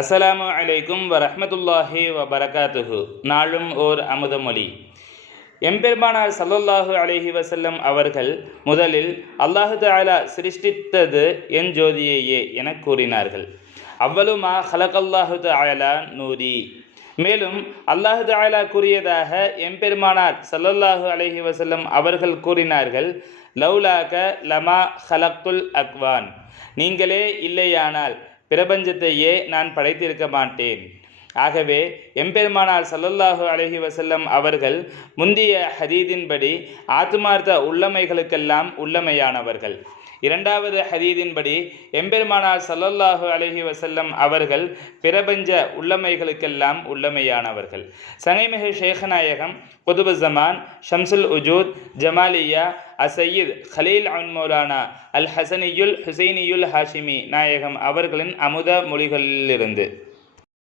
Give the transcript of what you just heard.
அஸ்ஸலாமு அலைக்கும் வ வபரகாத்துஹு. நாளும் ஓர் அமுதமொழி எம்பெருமானார் சல்லல்லாஹு அலஹி வசல்லம் அவர்கள் முதலில் அல்லாஹு தாலா சிருஷ்டித்தது என் ஜோதியையே என கூறினார்கள். அவ்வளுமா ஹலகல்லாஹு தாலா நூரி. மேலும் அல்லாஹு தாலா கூறியதாக எம்பெருமானார் சல்லல்லாஹு அலஹி வசல்லம் அவர்கள் கூறினார்கள் லவ்லாக லமா ஹலக்குல் அக்வான். நீங்களே இல்லையானால் பிரபஞ்சத்தையே நான் படைத்திருக்க மாட்டேன். ஆகவே எம்பெருமானார் சல்லல்லாஹு அலஹி வசல்லம் அவர்கள் முந்தைய ஹதீதின்படி ஆத்மார்த்த உள்ளமைகளுக்கெல்லாம் உள்ளமையானவர்கள். இரண்டாவது ஹதீதின்படி எம்பெருமானார் சல்லல்லாஹு அலஹி வசல்லம் அவர்கள் பிரபஞ்ச உள்ளமைகளுக்கெல்லாம் உள்ளமையானவர்கள். சங்கைமிகு ஷேகநாயகம் குதுபு ஜமான் ஷம்சுல் உஜூத் ஜமாலியா அசையீத் ஹலீல் அன் மௌலானா அல் ஹசனியுல் ஹுசைனியுல் ஹாஷிமி நாயகம் அவர்களின் அமுத மொழிகளிலிருந்து.